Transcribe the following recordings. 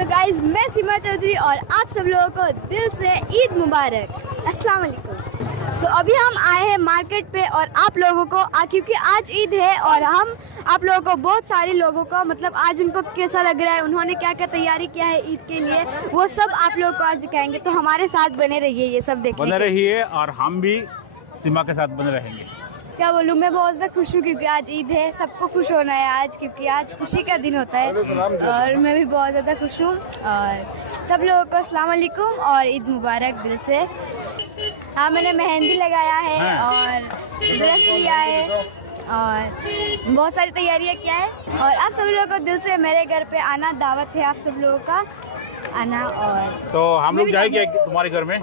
So guys, मैं सीमा चौधरी और आप सब लोगों को दिल से ईद मुबारक। अस्सलाम वालेकुम। सो अभी हम आए हैं मार्केट पे और आप लोगों को क्योंकि आज ईद है और हम आप लोगों को बहुत सारे लोगों को मतलब आज उनको कैसा लग रहा है, उन्होंने क्या क्या तैयारी किया है ईद के लिए, वो सब आप लोगों को आज दिखाएंगे। तो हमारे साथ बने रहिए, ये सब देखने बने रहिए और हम भी सीमा के साथ बने रहेंगे। क्या बोलूँ, मैं बहुत ज़्यादा खुश हूँ क्योंकि आज ईद है, सबको खुश होना है आज, क्योंकि आज खुशी का दिन होता है और मैं भी बहुत ज़्यादा खुश हूँ। और सब लोगों को अस्सलाम वालेकुम और ईद मुबारक दिल से। हाँ, मैंने मेहंदी लगाया है और ड्रेस लिया है और बहुत सारी तैयारियाँ किया है और आप सब लोगों को दिल से मेरे घर पे आना, दावत है आप सब लोगों का आना। और तो हम लोग जाएंगे तुम्हारे घर में।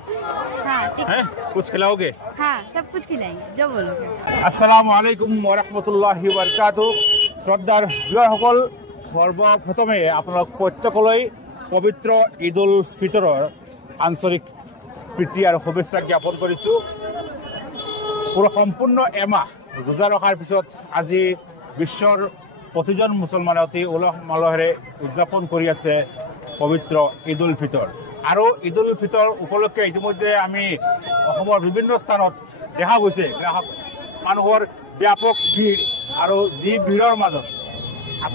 हाँ ठीक है, कुछ खिलाओगे? हाँ सब कुछ खिलाएंगे जो बोलोगे। अस्सलामु आलैकुम व रहमतुल्लाहि व बाराकातुहु। শ্ৰদ্ধাৰ ভিউৱাৰসকল, সৰ্বপ্ৰথমে আপোনালোক প্ৰত্যেকলৈ পবিত্ৰ ঈদ উল ফিতৰৰ আঞ্চলিক প্ৰীতি আৰু শুভেচ্ছা জ্ঞাপন কৰিছোঁ। পুৰা সম্পূৰ্ণ এমাহ ৰোজা ৰখাৰ পিছত আজি বিশ্বৰ প্ৰতিজন মুছলমানে অতি উলহ মালহেৰে উদযাপন কৰি আছে পবিত্ৰ ঈদ উল ফিতৰ। আৰু ঈদ উল ফিতৰ উপলক্ষে ইতিমধ্যে আমি অসমৰ বিভিন্ন স্থানত দেখা গৈছে মানুহৰ ব্যাপক ভিৰ আৰু যি ভিৰৰ মাজত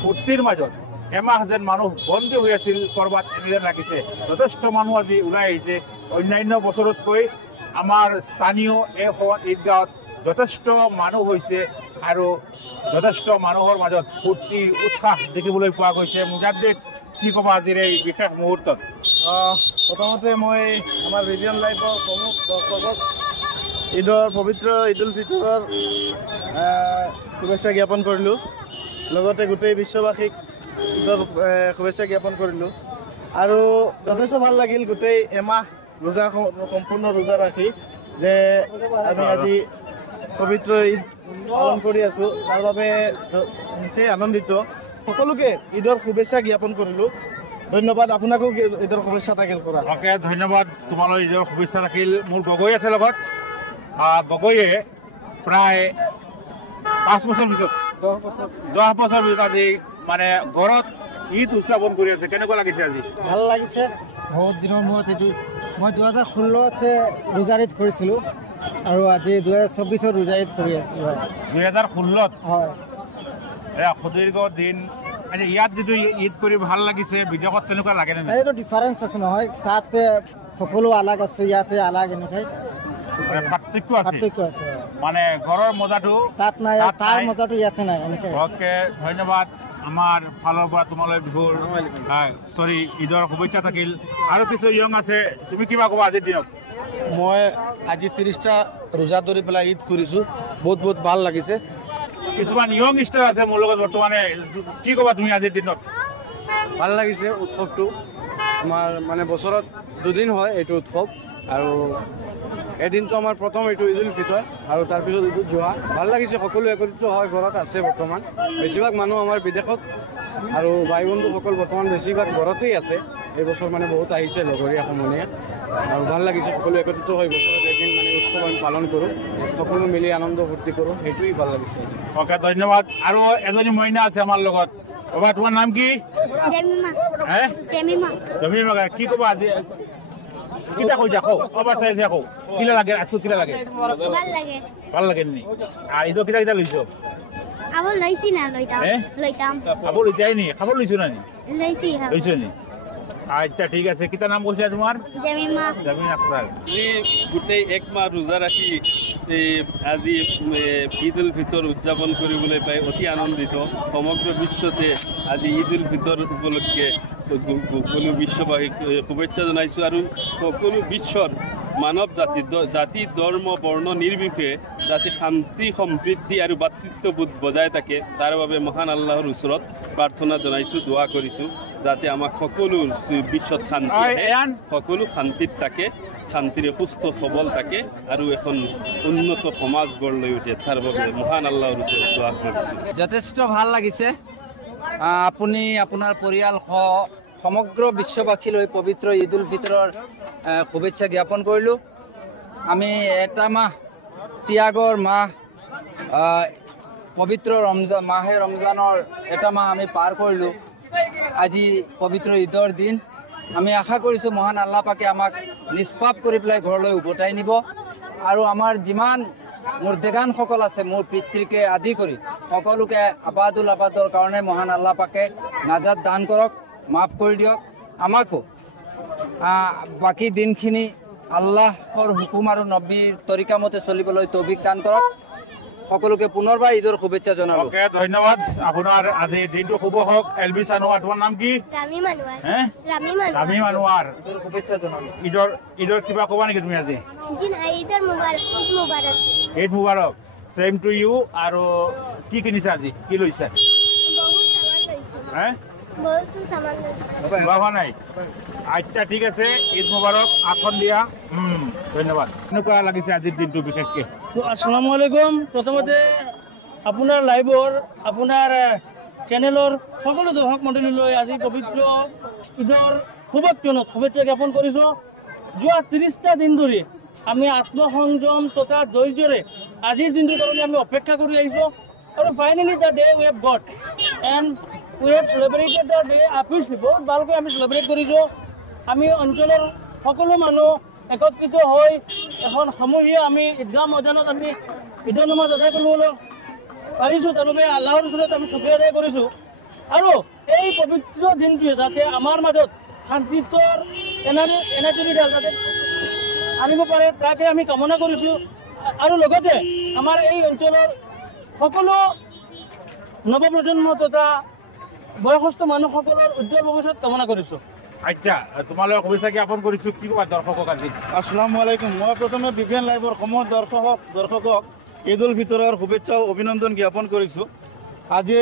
ফূৰ্তিৰ মাজত এমাহ যেন মানুহ বন্দী হৈ আছিল ক'ৰবাত এনেযেন লাগিছে। যথেষ্ট মানুহ আজি ওলাই আহিছে। অন্যান্য বছৰতকৈ আমাৰ স্থানীয় এই ঈদগাঁৱত যথেষ্ট মানুহ হৈছে আৰু যথেষ্ট মানুহৰ মাজত ফূৰ্তি উৎসাহ দেখিবলৈ পোৱা গৈছে। মুজাদ্দিদ, কি ক'বা আজিৰ এই বিশেষ মুহূৰ্তত? প্ৰথমতে মই আমাৰ ৰিজন লাইফৰ প্ৰমুখ দৰ্শকক ঈদৰ পবিত্ৰ ঈদ উল ফিতৰৰ শুভেচ্ছা জ্ঞাপন কৰিলোঁ। লগতে গোটেই বিশ্ববাসীক ঈদৰ শুভেচ্ছা জ্ঞাপন কৰিলোঁ। আৰু যথেষ্ট ভাল লাগিল গোটেই এমাহ ৰোজা সম্পূৰ্ণ ৰোজা ৰাখি যে আমি আজি পবিত্ৰ ঈদ পালন কৰি আছোঁ, তাৰ বাবে নিচেই আনন্দিত। সকলোকে ঈদৰ শুভেচ্ছা জ্ঞাপন কৰিলোঁ। ধন্যবাদ, আপোনাকো ঈদৰ শুভেচ্ছা থাকিল কৰা। অ'কে, ধন্যবাদ। তোমালৈ ঈদৰ শুভেচ্ছা থাকিল। মোৰ গগৈ আছে লগত। গগৈয়ে প্ৰায় 5 বছৰ পিছত 10 বছৰ পিছত আজি মানে ঘৰত ঈদ উদযাপন কৰি আছে। কেনেকুৱা লাগিছে আজি? ভাল লাগিছে। বহুত দিনৰ মূৰত এইটো মই 2016তে ৰোজা ঈদ কৰিছিলোঁ আৰু আজি 2024ত ৰোজা ঈদ কৰি আছোঁ। 2016ত? হয়। সুদীৰ্ঘ দিন। আজি ইয়াত যিটো ঈদ কৰি ভাল লাগিছে, বিদেশত তেনেকুৱা লাগে নে? এইটো ডিফাৰেঞ্চ আছে নহয়, তাত সকলো আলাগ আছে, ইয়াতে আলাগ এনেকৈ পাৰ্থক্য আছে। মানে ঘৰৰ মজাটো তাত নাই, তাৰ মজাটো ইয়াতে নাই এনেকৈ। অ'কে, ধন্যবাদ। আমাৰ ফালৰ পৰা তোমালৈ বিহুৰ ঈদৰ শুভেচ্ছা থাকিল। আৰু কিছু য়ং আছে, তুমি কিবা ক'বা আজিৰ দিনত? মই আজি 30টা ৰোজা ধৰি পেলাই ঈদ কৰিছোঁ। বহুত ভাল লাগিছে। কিছুমান য়ং ষ্টাৰ আছে মোৰ লগত বৰ্তমানে, কি ক'বা তুমি আজিৰ দিনত? ভাল লাগিছে উৎসৱটো। আমাৰ মানে বছৰত 2 দিন হয় এইটো উৎসৱ, আৰু এদিনটো আমাৰ প্ৰথম এইটো ঈদ উল ফিতৰ আৰু তাৰপিছত ঈদ উল জুহা। ভাল লাগিছে, সকলো একত্ৰিত হয় ঘৰত আছে বৰ্তমান। বেছিভাগ মানুহ আমাৰ বিদেশত আৰু ভাই বন্ধুসকল বৰ্তমান বেছিভাগ ঘৰতেই আছে। এইবছৰ মানে বহুত আহিছে লগৰীয়া সমনীয়া, আৰু ভাল লাগিছে সকলো একত্ৰিত হৈ বছৰত এদিন মানে উৎসৱ আমি পালন কৰোঁ, সকলো মিলি আনন্দ ফূৰ্তি কৰোঁ, সেইটোৱেই ভাল লাগিছে। অ'কে, ধন্যবাদ। আৰু এজনী মইনা আছে আমাৰ লগত। বাবা, তোমাৰ নাম কি? জমিমা। কি ক'বা আজি? কিটা কৈ যাও অবা চাই যাও কিলা লাগে আছো কিলা লাগে? ভাল লাগে নি? আর ইদো কিটা লইছো? আবল লইছি না লইতাম আবল লইতাই নি? খাবল লইছো না নি? লইছো নি? আচ্ছা ঠিক আছে। কিটা নাম কৈছে তোমাৰ? জামিমা আক্তাৰ। গোটেই এক মাহ ৰোজা ৰাখি আজি ঈদ উল ফিতৰ উদযাপন কৰিবলৈ পাই অতি আনন্দিত। সমগ্ৰ বিশ্বতে আজি ঈদ উল ফিতৰ উপলক্ষে সকলো বিশ্ববাসীক শুভেচ্ছা জনাইছোঁ আৰু সকলো বিশ্বৰ মানৱ জাতি ধৰ্ম বৰ্ণ নিৰ্বিশেষে যাতে শান্তি সম্প্ৰীতি আৰু ভাতৃত্ববোধ বজাই থাকে তাৰ বাবে মহান আল্লাহৰ ওচৰত প্ৰাৰ্থনা জনাইছোঁ, দোৱা কৰিছোঁ যাতে আমাক সকলো বিশ্বত শান্তি সকলো শান্তিত থাকে, শান্তিৰে সুস্থ সবল থাকে আৰু এখন উন্নত সমাজ গঢ় লৈ উঠে, তাৰ বাবে মহান আল্লাহৰ ওচৰত দোৱা কৰিছোঁ। যথেষ্ট ভাল লাগিছে। আপুনি আপোনাৰ পৰিয়াল সমগ্ৰ বিশ্ববাসীলৈ পবিত্ৰ ঈদ উল ফিতৰৰ শুভেচ্ছা জ্ঞাপন কৰিলোঁ। আমি এটা মাহ ত্যাগৰ মাহ, পবিত্ৰ মাহে ৰমজানৰ এটা মাহ আমি পাৰ কৰিলোঁ। আজি পবিত্ৰ ঈদৰ দিন। আমি আশা কৰিছোঁ মহান আল্লাহ পাকে আমাক নিষ্পাপ কৰি পেলাই ঘৰলৈ উভতাই নিব আৰু আমাৰ যিমান মোৰ দেগানসকল আছে, মোৰ পিতৃকে আদি কৰি সকলোকে আবাদৰ কাৰণে মহান আল্লাহ পাকে নাজাত দান কৰক, মাফ কৰি দিয়ক। আমাকো বাকী দিনখিনি আল্লাহৰ হুকুম আৰু নবীৰ তৰিকা মতে চলিবলৈ তৌফিক দান কৰক। সকলোকে পুনৰবাৰ ঈদৰ শুভেচ্ছা জনালোঁ। ধন্যবাদ। আপোনাৰ আজি দিনটো শুভ হওক। এলবি চানোৱাৰ, তোমাৰ নাম কি? ৰামি মানোৱাৰ। ঈদৰ শুভেচ্ছা জনালোঁ। ঈদৰ কিবা ক'বা নেকি তুমি আজি? ঈদ মুবাৰক। Same to you. আৰু কি কিনিছা আজি, কি লৈছা? লোৱা হোৱা নাই? আচ্ছা, ঠিক আছে। ঈদ মুবাৰক। আসন দিয়া। ধন্যবাদ। কেনেকুৱা লাগিছে আজিৰ দিনটো বিশেষকৈ? আসসালামু আলাইকুম। প্ৰথমতে আপোনাৰ লাইভৰ, আপোনাৰ চেনেলৰ সকলো দৰ্শক মণ্ডলীলৈ আজি পবিত্ৰ ঈদৰ শুভেচ্ছা জ্ঞাপন কৰিছোঁ। যোৱা 30টা দিন ধৰি আমি আত্মসংযম তথা ধৈৰ্যৰে আজিৰ দিনটোৰ কাৰণে আমি অপেক্ষা কৰি আহিছোঁ আৰু finally the day we have got and we have celebrated the day officially. বহুত ভালকৈ আমি চেলিব্ৰেট কৰিছোঁ। আমি অঞ্চলৰ সকলো মানুহ একত্ৰিত হৈ এখন সমূহীয়া আমি ঈদগাহ ময়দানত আমি ঈদৰ নামাজ আদায় কৰিবলৈ পাৰিছোঁ। তাৰবাবে আল্লাহৰ ওচৰত আমি শুক্ৰিয়া আদায় কৰিছোঁ আৰু এই পবিত্ৰ দিনটোৱে যাতে আমাৰ মাজত শান্তিত্বৰ এনাজৰীডাল যাতে আনিব পাৰে তাকে আমি কামনা কৰিছোঁ আৰু লগতে আমাৰ এই অঞ্চলৰ সকলো নৱপ্ৰজন্ম তথা বয়সস্থ মানুহসকলৰ উজ্জ্বল ভৱিষ্যত কামনা কৰিছোঁ। আচ্ছা, তোমালৈ শুভেচ্ছা জ্ঞাপন কৰিছোঁ। কি ক'বা দৰ্শকক আজি? আসসালামু আলাইকুম। মই প্ৰথমে বিজ্ঞান লাইভৰ সমূহ দৰ্শকক ঈদ উল ফিতৰৰ শুভেচ্ছা ও অভিনন্দন জ্ঞাপন কৰিছোঁ। আজি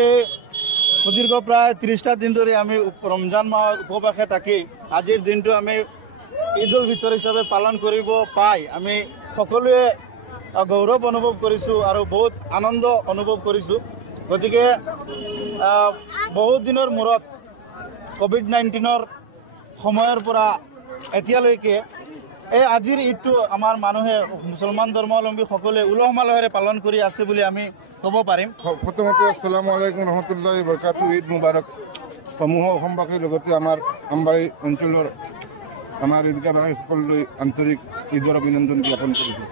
সুদীৰ্ঘ প্ৰায় 30টা দিন ধৰি আমি ৰমজান মাহৰ উপবাসে থাকি আজিৰ দিনটো আমি ঈদ উল ফিতৰ হিচাপে পালন কৰিব পাই আমি সকলোৱে গৌৰৱ অনুভৱ কৰিছোঁ আৰু বহুত আনন্দ অনুভৱ কৰিছোঁ। গতিকে বহুত দিনৰ মূৰত কোভিড-19ৰ সময়ৰ পৰা এতিয়ালৈকে এই আজিৰ ঈদটো আমাৰ মানুহে মুছলমান ধৰ্মাৱলম্বী সকলোৱে উলহ মালহেৰে পালন কৰি আছে বুলি আমি ক'ব পাৰিম। প্ৰথমতে আসসালামু আলাইকুম ৰহমতুল্লাহি বৰকাতু। ঈদ মুবাৰক। সমূহ অসমবাসীৰ লগতে আমাৰ আমবাৰী অঞ্চলৰ আমাৰ ঈদগাহবাসী সকলোলৈ আন্তৰিক ঈদৰ অভিনন্দন জ্ঞাপন কৰিছোঁ।